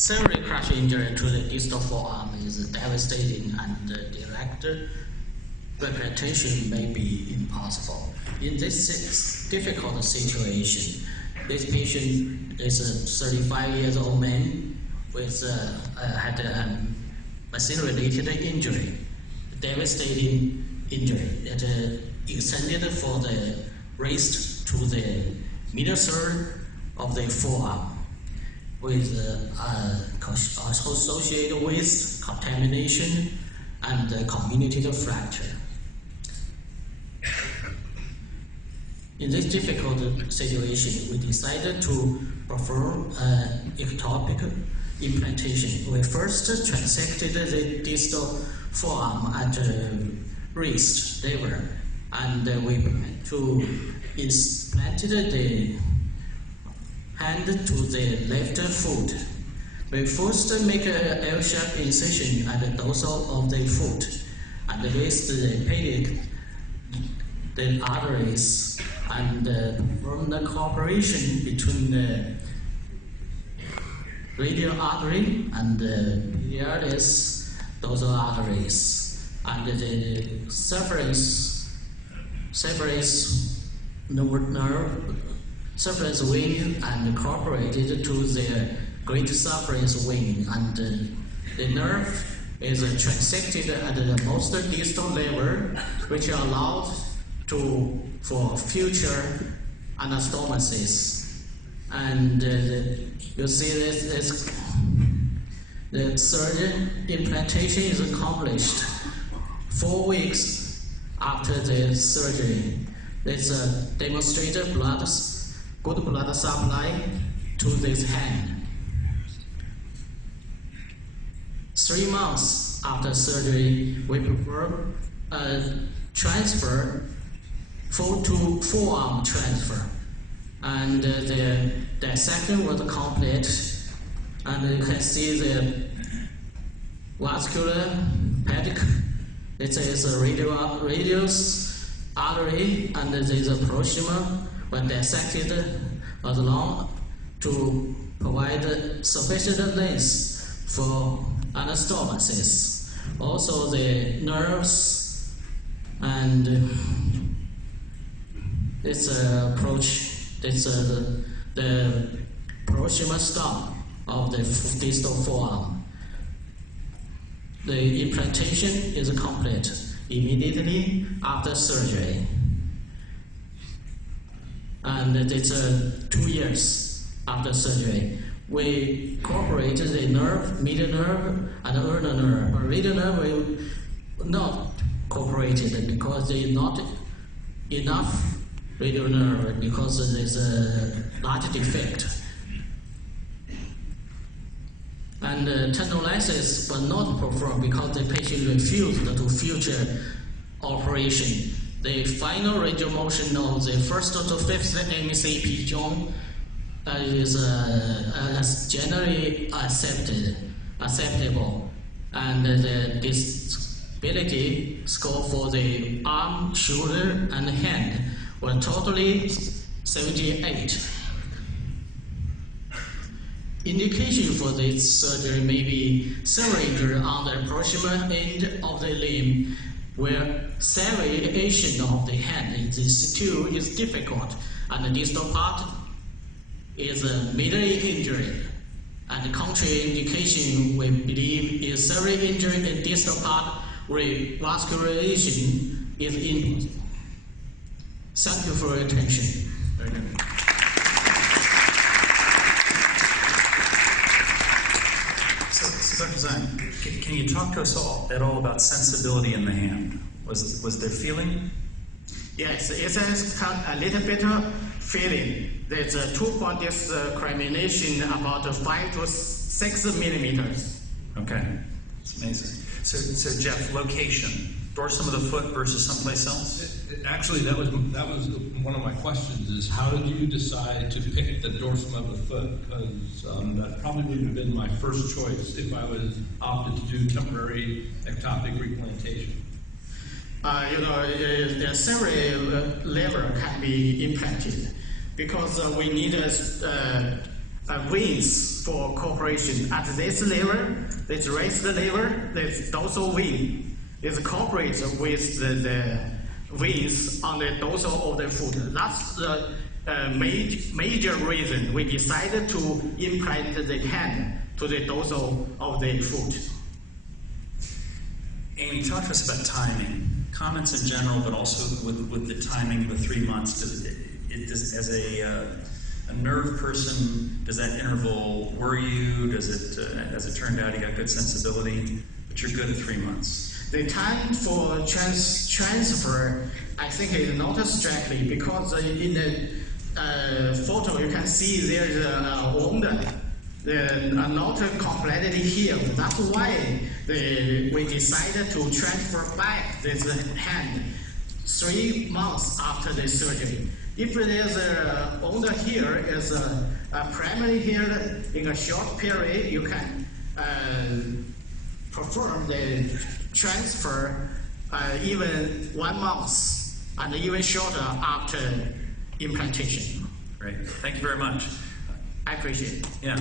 Severe crush injury to the distal forearm is devastating and direct repatriation may be impossible. In this difficult situation, this patient is a 35 years old man with had a machine-related injury, devastating injury that extended from the wrist to the middle third of the forearm, with associated with contamination and communicative fracture. In this difficult situation, we decided to perform ectopic implantation. We first transected the distal forearm at wrist level, and we implanted the hand to the left foot. We first make an L-shaped incision at the dorsal of the foot and raise the pedic, the arteries, and perform the cooperation between the radial artery and the pedialis dorsal arteries, and the surface wing and incorporated to the great surface wing, and the nerve is transected at the most distal level, which allows for future anastomosis. And you see this the surgeon implantation is accomplished 4 weeks after the surgery. There's a demonstrated good blood supply to this hand. 3 months after surgery, we perform a transfer, full to forearm transfer, and the dissection was complete. And you can see the vascular pedic. It is a radius artery, and there is a proximal, but dissected as long to provide sufficient length for anastomosis. Also the nerves and its approach, it's the proximal stump of the distal forearm. The implantation is complete immediately after surgery. And it's 2 years after surgery. We incorporated the nerve, medial nerve, and ulnar nerve. But radial nerve will not incorporated because there is not enough radial nerve because there's a large defect. And tendinolysis was not performed because the patient refused to future operation. The final range of motion of the first to fifth MCP joint is generally acceptable, and the disability score for the arm, shoulder, and hand were totally 78. Indication for this surgery may be severe injury on the proximal end of the limb, where separation of the hand in this two is difficult, and the distal part is a middle injury. And the contraindication we believe is severe injury in distal part where vascularization is impossible. Thank you for your attention. Very good. So Dr. Zhang, can you talk to us at all about sensibility in the hand? Was there feeling? Yes, it's a little bit feeling. There's a 2-point discrimination about 5 to 6 millimeters. Okay, it's amazing. So Jeff, location, dorsum of the foot versus someplace else? Actually, that was one of my questions, is how did you decide to pick the dorsum of the foot? Because that probably would have been my first choice if I was opted to do temporary ectopic replantation. The several level can be implanted because we need veins for cooperation. At this level, this raised level, this dorsal vein is cooperates with the veins on the dorsal of the foot. That's the major reason we decided to implant the hand to the dorsal of the foot. Amy, talk to us about timing. Comments in general, but also with the timing of the 3 months. As a nerve person, does that interval worry you? Does it, as it turned out, you got good sensibility, but you're good at 3 months? The time for transfer, I think, is not strictly because in the photo you can see there is a wound. They're not completely healed. That's why we decided to transfer back this hand 3 months after the surgery. If there's a wound here, is a primary healed in a short period, you can perform the transfer even 1 month and even shorter after implantation. Great. Thank you very much. I appreciate it. Yeah.